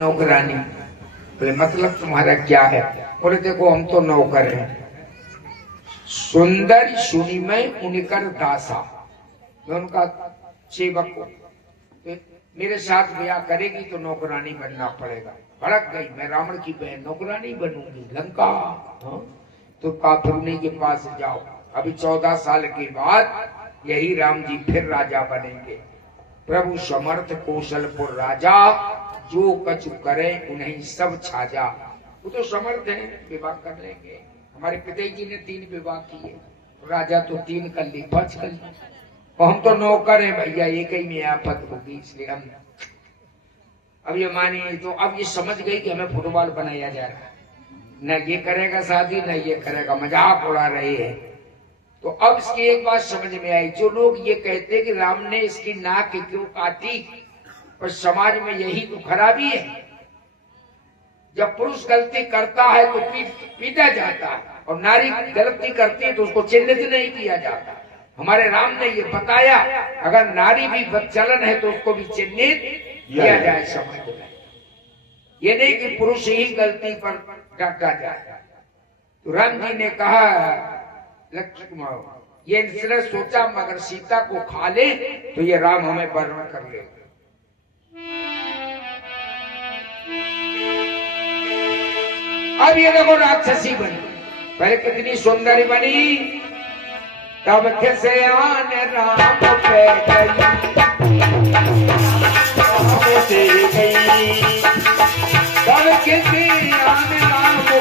नौकरानी। बोले मतलब तुम्हारा क्या है? बोले देखो हम तो नौकर हैं, सुंदर सुनी में उनकर दासा, मैं उनका सेवक हूँ, तो मेरे साथ ब्याह करेगी तो नौकरानी बनना पड़ेगा। भड़क गई, मैं रावण की बहन नौकरानी बनूंगी लंका? तो काफिरुनी के पास जाओ, अभी 14 साल के बाद यही राम जी फिर राजा बनेंगे। प्रभु समर्थ कौशलपुर राजा, जो कछु करे उन्हें सब छाजा। वो तो समर्थ है, विवाह कर लेंगे। हमारे पिताजी ने 3 विवाह किए, राजा तो 3 कर ली, 5 कर ली, और हम तो नौकर हैं भैया, एक ही में आफत होगी, इसलिए हम अब ये मानिए। तो अब ये समझ गई कि हमें फुटबॉल बनाया जा रहा है, न ये करेगा शादी न ये करेगा, मजाक उड़ा रहे हैं। तो अब इसकी एक बात समझ में आई, जो लोग ये कहते कि राम ने इसकी नाक क्यों काटी, पर समाज में यही तो खराबी है। जब पुरुष गलती करता है तो पीटा जाता है, और नारी गलती करती है तो उसको चिन्हित नहीं किया जाता। हमारे राम ने ये बताया, अगर नारी भी बदचलन है तो उसको भी चिन्हित किया जाए समाज में। ये नहीं कि पुरुष ही गलती पर डांटा जाए। तो राम जी ने कहा, लक्ष्मण ये इसने सोचा मगर सीता को खा ले तो ये राम हमें वर्ण कर ले। अब ये देखो राक्षसी बनी, पहले कितनी सुंदरी बनी, तब कैसे आन राम पे गई, तब किसी आन राम पे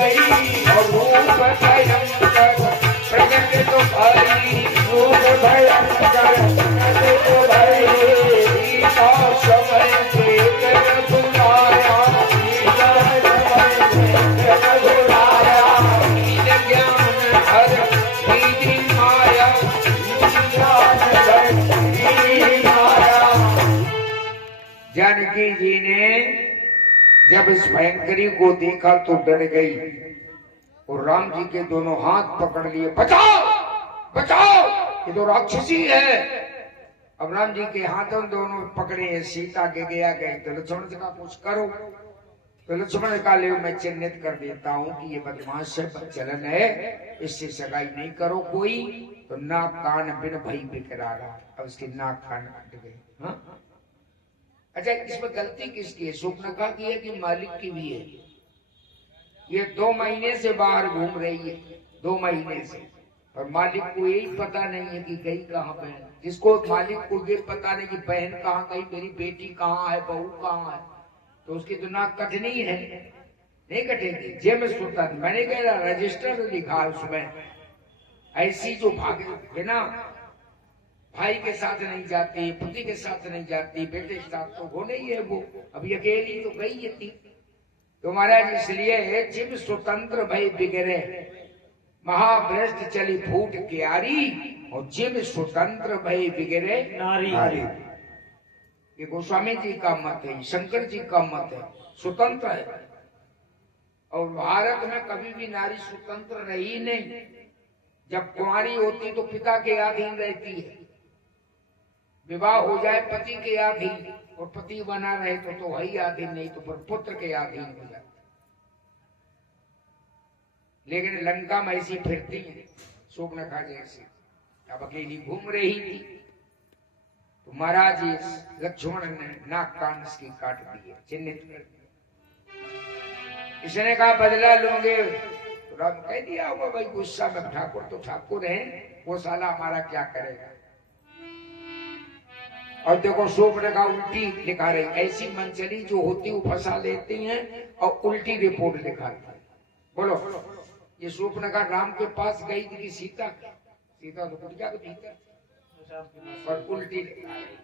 गई, और रूप भयंकर प्रगट तो भाई, रूप भयंकर प्रगट तो भाई, समय जानकी जी ने जब इस भयंकरी को देखा तो डर गई, और राम जी के दोनों हाथ पकड़ लिए, बचाओ बचाओ, ये तो राक्षसी है। अब राम जी के हाथों दोनों पकड़े हैं, सीता के गया गए, तो लक्ष्मण जी का कुछ करो। तो लक्ष्मण का ले मैं चिन्हित कर देता हूँ कि ये बदमाश है, बदचलन है, इससे सगाई नहीं करो कोई। तो नाक कान बिन भई बिकरा रहा, अब इसकी नाक कान कट गई। हाँ अच्छा, इसमें गलती किसकी है? शूर्पणखा की है कि मालिक की भी है? ये 2 महीने से बाहर घूम रही है, 2 महीने से, और मालिक को यही पता नहीं है कि गई कहाँ पे है। जिसको मालिक को ये पता नहीं कि बहन कहाँ गई, मेरी बेटी कहाँ है, बहू कहाँ है, तो उसकी तो नाक कटनी है, नहीं कटेगी। जेम सुल्तान मैंने कहा रजिस्टर लिखा उसमें, ऐसी जो भागे है ना, भाई के साथ नहीं जाती, पति के साथ नहीं जाती, बेटे के साथ तो हो नहीं है वो, अभी अकेली तो गई थी। तो महाराज इसलिए जिम स्वतंत्र भय बिगड़े, महाभ्रष्ट चली फूट क्यारी, और जिम स्वतंत्र भय बिगड़े नारी। ये गोस्वामी जी का मत है, शंकर जी का मत है, स्वतंत्र है। और भारत में कभी भी नारी स्वतंत्र रही नहीं। जब कुंवारी होती तो पिता के अधीन रहती है, विवाह हो जाए पति के अधीन, और पति बना रहे तो वही अधीन, नहीं तो फिर पुत्र के अधीन हो जाए। लेकिन लंका में ऐसी फिरती है शूर्पणखा जैसी, अब अकेली घूम रही थी। तो महाराज लक्ष्मण ने नाक कान इसकी काट दिए, चिन्हित कर दिया। इसने कहा बदला लूंगे, तो राम कह दिया होगा भाई गुस्सा में, ठाकुर तो ठाकुर है, वो साला हमारा क्या करेगा। और देखो शूर्पणखा उल्टी लिखा रही, ऐसी मंचली जो होती वो फंसा लेती हैं और उल्टी रिपोर्ट लिखाती है। बोलो, ये शूर्पणखा राम के पास गई थी कि सीता तो कुटिया के भीतर, और उल्टी लिखा रही।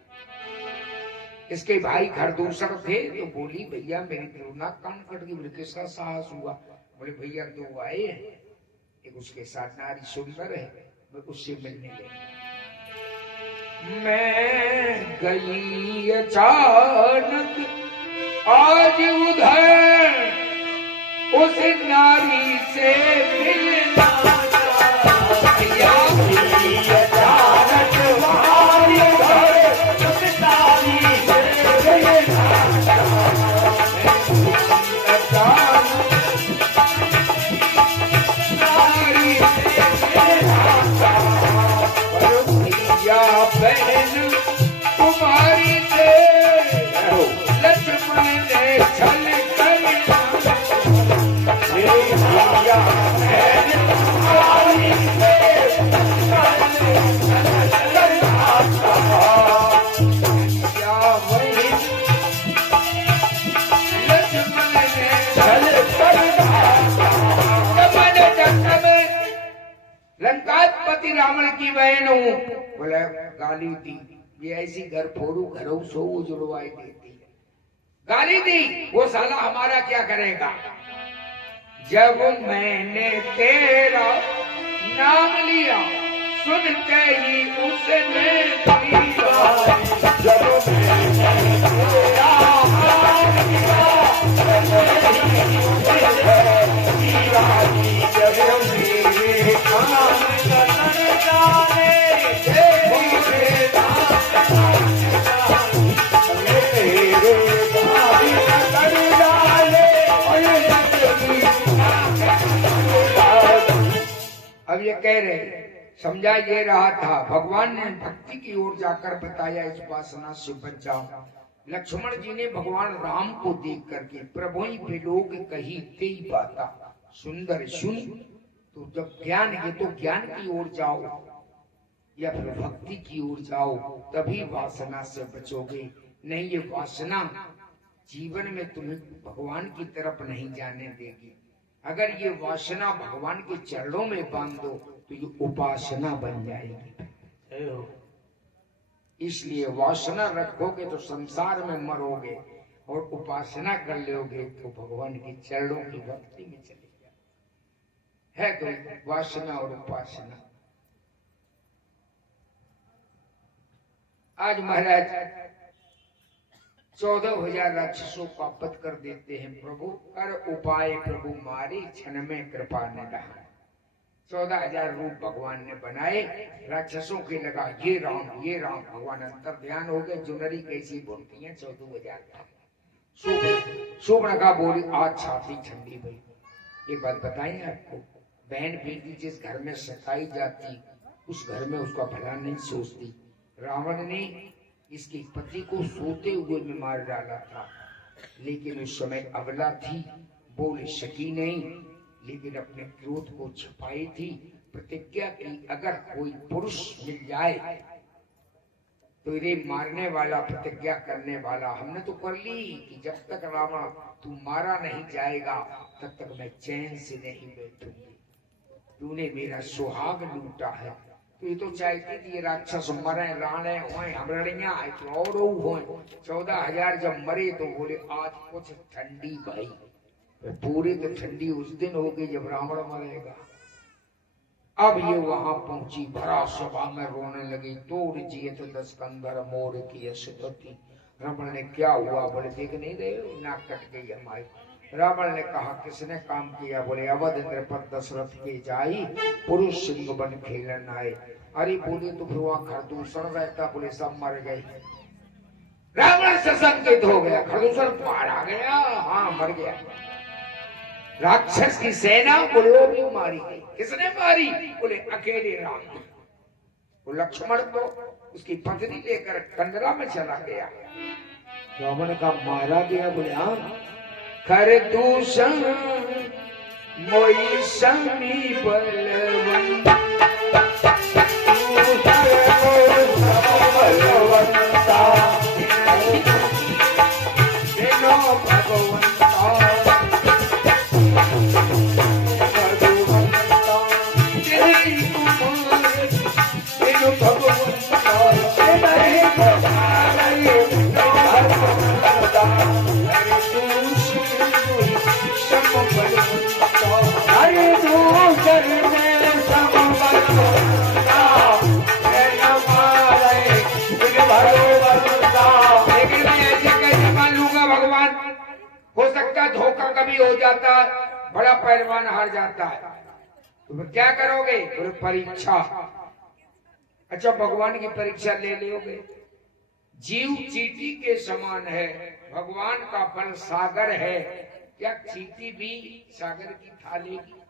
इसके भाई खरदूसर थे, तो बोली भैया मेरी तो नाक कान कट गई। बोले किसका साहस हुआ? बोले भैया 2 आए हैं, एक उसके साथ नारी सुंदर है, मैं उससे मिलने गई। मैं गई अचानक आज उधर, उस नारी से मिलना या अचानक लंकापति रावण की बहन हूँ। बोले गाली दी, ये ऐसी घर फोड़ू घरों सो जुड़वाई देती है, गाली दी, वो साला हमारा क्या करेगा। जब मैंने तेरा नाम लिया सुनते ही उसने दिया, जब मैंने तेरा नाम लिया जब मेरे कान कतर जाने अब ये कह रहे, समझा ये रहा था भगवान ने भक्ति की ओर जाकर बताया इस वासना से बच जाओ। लक्ष्मण जी ने भगवान राम को देख करके प्रभु विलोक कही तेई बाता, सुंदर सुन, तो जब ज्ञान है तो ज्ञान की ओर जाओ या फिर भक्ति की ओर जाओ, तभी वासना से बचोगे। नहीं ये वासना जीवन में तुम्हें भगवान की तरफ नहीं जाने देगी। अगर ये वासना भगवान के चरणों में बांध दो तो ये उपासना बन जाएगी। इसलिए वासना रखोगे तो संसार में मरोगे, और उपासना कर लोगे तो भगवान के चरणों की भक्ति में चले जाओगे। है तो वासना और उपासना। आज महाराज 14,000 राक्षसों का वध कर देते हैं। प्रभु कर उपाय प्रभु मारी क्षण में कृपा निधान। 14,000 रूप भगवान ने बनाए, राक्षसों के लगा ये राम भगवान अंतर ध्यान हो गए। जुनरी कैसी बोलती है 14,000। शूर्पणखा बोली आज छाती ठंडी भई। एक बात बताएं आपको, बहन बेटी जिस घर में सताई जाती उस घर में उसका भला नहीं सोचती। रावण ने इसके पति को सोते हुए में मार डाला था, लेकिन उस समय अबला थी, बोल सकी नहीं, लेकिन अपने क्रोध को छिपाई थी। प्रतिज्ञा की अगर कोई पुरुष मिल जाए तो इन्हें मारने वाला, प्रतिज्ञा करने वाला। हमने तो कर ली कि जब तक रामा तू मारा नहीं जाएगा तब तक मैं चैन से नहीं बैठूंगी। तूने मेरा सुहाग लूटा है। तो ये तो चाहती थी ये राक्षस मरे, राणे होए, हमरणिया और होए। 14,000 जब मरे तो बोले आज कुछ ठंडी भाई। पूरी तो ठंडी उस दिन होगी जब रावण मरेगा। अब ये वहां पहुंची, भरा सभा में रोने लगी। तोड़ जियत 10 कंधर मोर की यशपति। रावण ने क्या हुआ, बोले देख नहीं रहे नाक कट गई हमारी। रावण ने कहा किसने काम किया, बोले अवध इंद्रपत दशरथ के जाई, पुरुष सिंह बन खेलन आए। अरे बोले तो फिर वहां खरदूषण रहता, बोले सब मर गए। रावण से संकेत हो गया, खरदूषण मारा गया, हाँ मर गया। राक्षस की सेना बोले वो भी मारी गई। किसने मारी, बोले अकेले राम। वो लक्ष्मण तो उसकी पत्नी लेकर कंदरा में चला गया। रावण का मारा गया, बोले हाँ खरदूषण मोई समी बलवंत, बलवंता धोखा कभी हो जाता, बड़ा पहलवान हार जाता है, तो क्या करोगे, बोले परीक्षा। अच्छा भगवान की परीक्षा ले लोगे। जीव चींटी के समान है, भगवान का फल सागर है। क्या चींटी भी सागर की खा लेगी?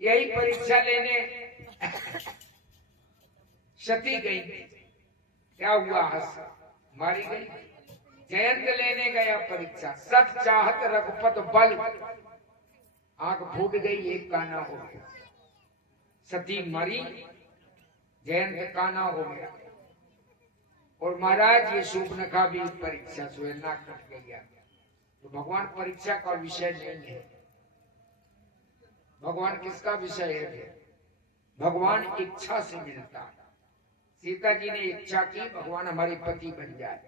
यही परीक्षा लेने सती गई, क्या हुआ, मारी गई। जयंत लेने गया परीक्षा, सत चाहत रघुपत बल, आंख फूट गई, एक काना हो गया। सती मरी, जयंत काना हो गया। और महाराज ये शूर्पणखा भी परीक्षा से नाक कट गया। तो भगवान परीक्षा का विषय नहीं है। भगवान किसका विषय है? भगवान इच्छा से मिलता है। सीता जी ने इच्छा की भगवान हमारे पति बन जाए,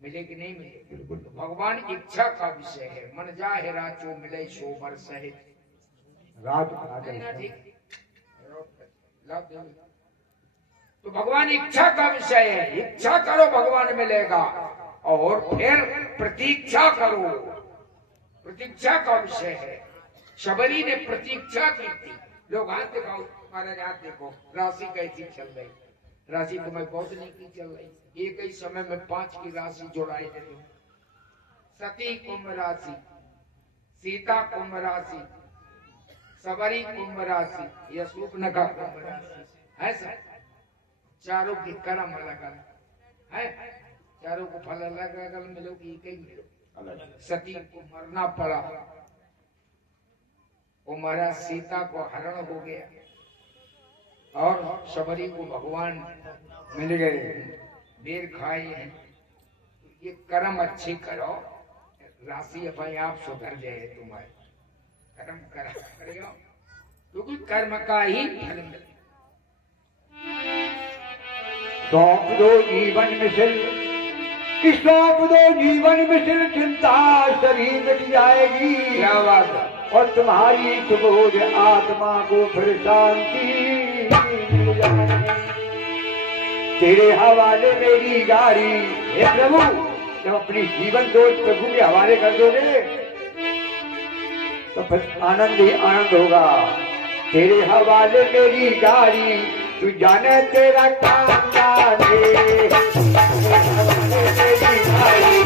मिले कि नहीं मिले? बिल्कुल। तो भगवान इच्छा का विषय है। मन जाहे राचो मिले सो बरस है राज। तो भगवान इच्छा का विषय है। इच्छा करो भगवान मिलेगा, और फिर प्रतीक्षा करो, प्रतीक्षा का विषय है। शबरी ने प्रतीक्षा की थी। लोग हाथ दिखाओ, महाराज हाथ देखो, राशि कैसी चल रही? राशि तुम्हें बहुत नहीं की चल रही। एक ही समय में 5 की राशि जोड़ाई दे दो। सती कुंभ राशि, सीता कुंभ राशि, सबरी कुंभ राशि, यह शूर्पणखा कुंभ राशि है। सर चारों की कर्म अलग अलग है, चारों को फल अलग अलग मिलोगी, एक ही मिलो। सती को मरना पड़ा, वो महाराज सीता को हरण हो गया, और शबरी को भगवान मिल गए, बेर खाए हैं। ये कर्म अच्छे करो, राशि अपने आप सुधर जाए तुम्हारे। कर्म करो, क्योंकि कर्म का ही फल मिले। सौंप दो जीवन मिसिल कि सौंप दो जीवन मिसिल, चिंता शरीर मिट जाएगी। क्या बात है? और तुम्हारी सुबोध आत्मा को फिर शांति मिल जाएगी। तेरे हवाले मेरी गाड़ी, हे प्रभु, जब अपनी जीवन दो प्रभु के हवाले कर दोगे तो फिर आनंद ही आनंद होगा। तेरे हवाले मेरी गाड़ी, तू जाने तेरा काम जाने। मेरी गाड़ी,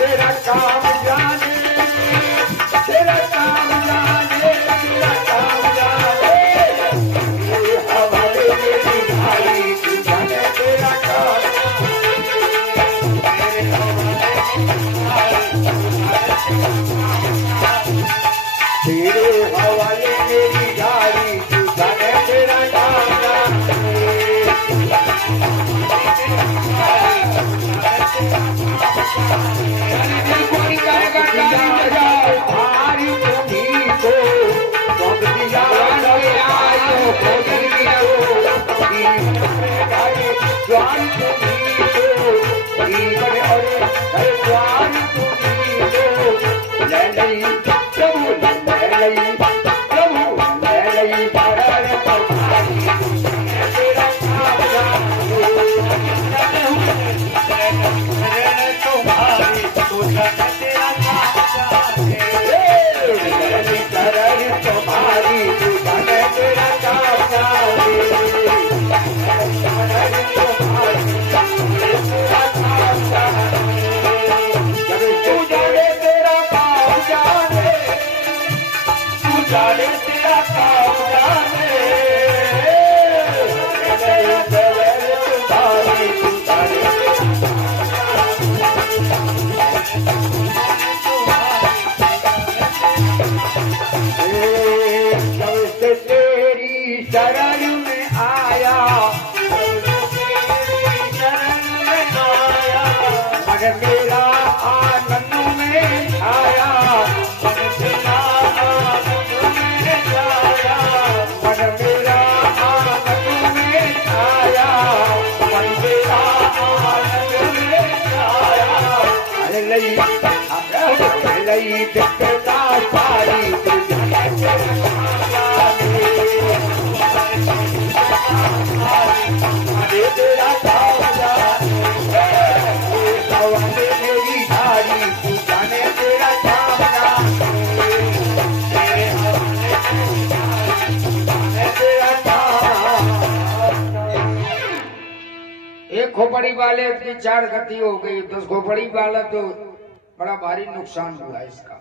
तेरा काम जाने, तेरा काम जाने, तेरा काम जाने। तेरे हवाले मेरी गाड़ी, तू जाने तेरा काम। तेरे हवाले मेरी गाड़ी, तू जाने तेरा काम जाने। भारी तुम्ही को सौंप दिया, द्वार तुम्ही को, जीवन और हर द्वार तुम्ही को। ले लई प्रभु, ले लई प्रभु, ले लई शरण तुम्हारी, तेरा काम जाने। तुम्हारी तू जाने तेरा काम जाने। शरण तुम्हारी, तू जाने तेरा काम जाने। शरण तुम्हारी, तेरा काम जाने। जब तू जाने तेरा काम जाने, तू जाने तेरा काम जाने। तुम्हारी तू जाने जब से तेरी शरण में आया, मन मेरा आनंद में छाया। मन मेरा आनंद में छाया, मन मेरा आनंद में छाया, मन मेरा आनंद में छाया। अरे लई लई दिक्कता सारी, तेरा काम जाने। हवाले मेरी गाड़ी, तू जाने तेरा काम जाने। तेरे हवाले मेरी गाड़ी, तू जाने तेरा काम जाने। एक खोपड़ी वाले की 4 गति हो गई, 10 खोपड़ी वाला तो बड़ा भारी नुकसान हुआ इसका।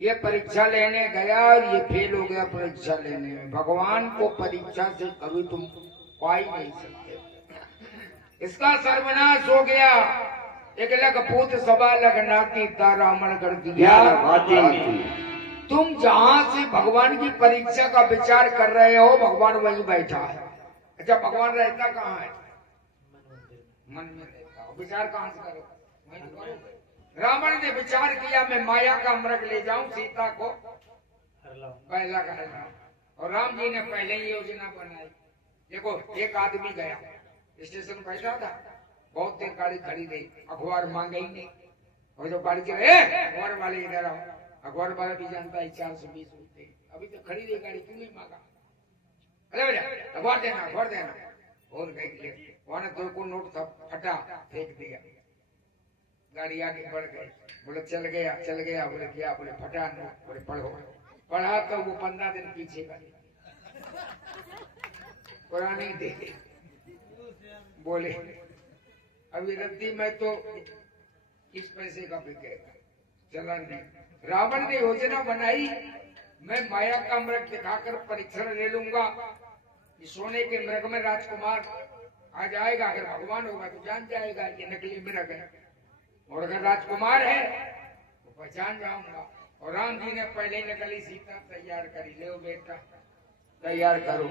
ये परीक्षा लेने गया और ये फेल हो गया परीक्षा लेने में। भगवान को परीक्षा से कभी तुम पा ही नहीं सकते। इसका सर्वनाश हो गया। एक लग पूत सवा लग नाती ता रावण कर दिया। तुम जहां से भगवान की परीक्षा का विचार कर रहे हो, भगवान वहीं बैठा है। अच्छा भगवान रहता कहाँ है? मन में रहता। और विचार कहाँ से करो? वहीं तो करो। रावण ने विचार किया मैं माया का मृग ले जाऊं सीता को पहला कहला। और राम जी ने पहले ही योजना बनाई। देखो एक आदमी गया स्टेशन बैठा था, बहुत देर गाड़ी खड़ी रही, अखबार मांगे ही नहीं। और जो गाड़ी चले अखबार वाले इधर आओ, अखबार वाला भी जानता है 420 रुपये अभी तो खड़ी रही गाड़ी, क्यों नहीं मांगा? अरे बेटा अखबार देना अखबार देना। और गई वहां ने 2 को नोट था फटा फेंक दिया। गाड़ी आगे बढ़ गई। बोले चल गया। बोले क्या? बोले फटा नोट। बोले पढ़ो। पढ़ा तो वो 15 दिन पीछे गए पुरानी दे। बोले अभी रद्दी में तो किस पैसे का बिकेगा, चला नहीं। रावण ने योजना बनाई मैं माया का मृग दिखाकर परीक्षण ले लूंगा। सोने के मृग में राजकुमार आ जाएगा, अगर भगवान होगा तो जान जाएगा ये नकली मृग है, और अगर राजकुमार है तो पहचान जाऊंगा। और राम जी ने पहले नकली सीता तैयार करी। ले बेटा तैयार करो।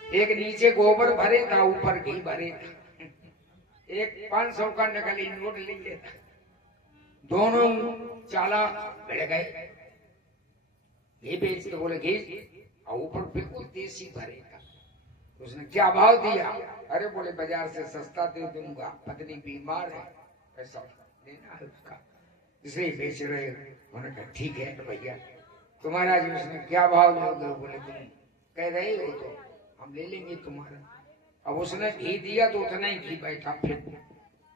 एक नीचे गोबर भरे था, ऊपर घी भरे था। एक 500 का नकली नोट लिए था। दोनों चाला भिड़ गए। घी बेचते बोले घी, और ऊपर बिल्कुल देसी भरे था। उसने क्या भाव दिया? अरे बोले बाजार से सस्ता दे दूंगा, पत्नी बीमार है, पैसा देना है उसका, इसलिए बेच रहे हो। उन्होंने कहा ठीक है तो भैया तुम्हारा जी। उसने क्या भाव लोगे? बोले तुम कह रहे हो तो हम ले लेंगे तुम्हारा। अब उसने घी दिया तो उतना ही घी बैठा। फिर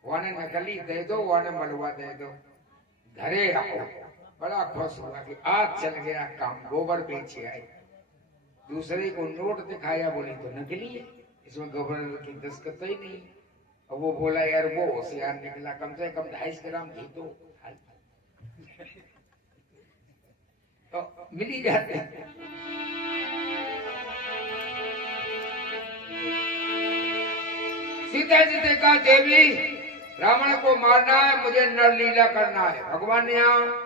वाने नकली दे दो, वाने मलवा दे दो। घरे आओ, बड़ा खुश हुआ कि आज चल गया काम, गोबर बेचे आए। दूसरे को नोट दिखाया, बोले तो नकली है, इसमें गोबर की दस्तखत ही नहीं। और वो बोला यार वो होशियार निकला, कम से कम 250 ग्राम घी तो मिल ही जाते। सीता जी ने कहा देवी रावण को मारना है, मुझे नरलीला करना है। भगवान ने यहाँ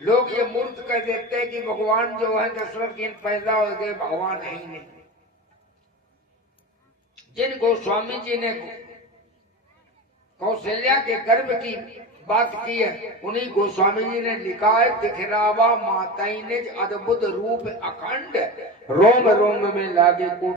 लोग ये मूर्ख कह देते हैं कि भगवान जो है दशरथ के पैदा हो गए, भगवान है ही नहीं। जिन गोस्वामी जी ने कौशल्या के गर्भ की बात की है, उन्हीं गोस्वामी जी ने लिखा है दिखरावा माताई ने अद्भुत रूप अखंड, रोम रोम में लागे को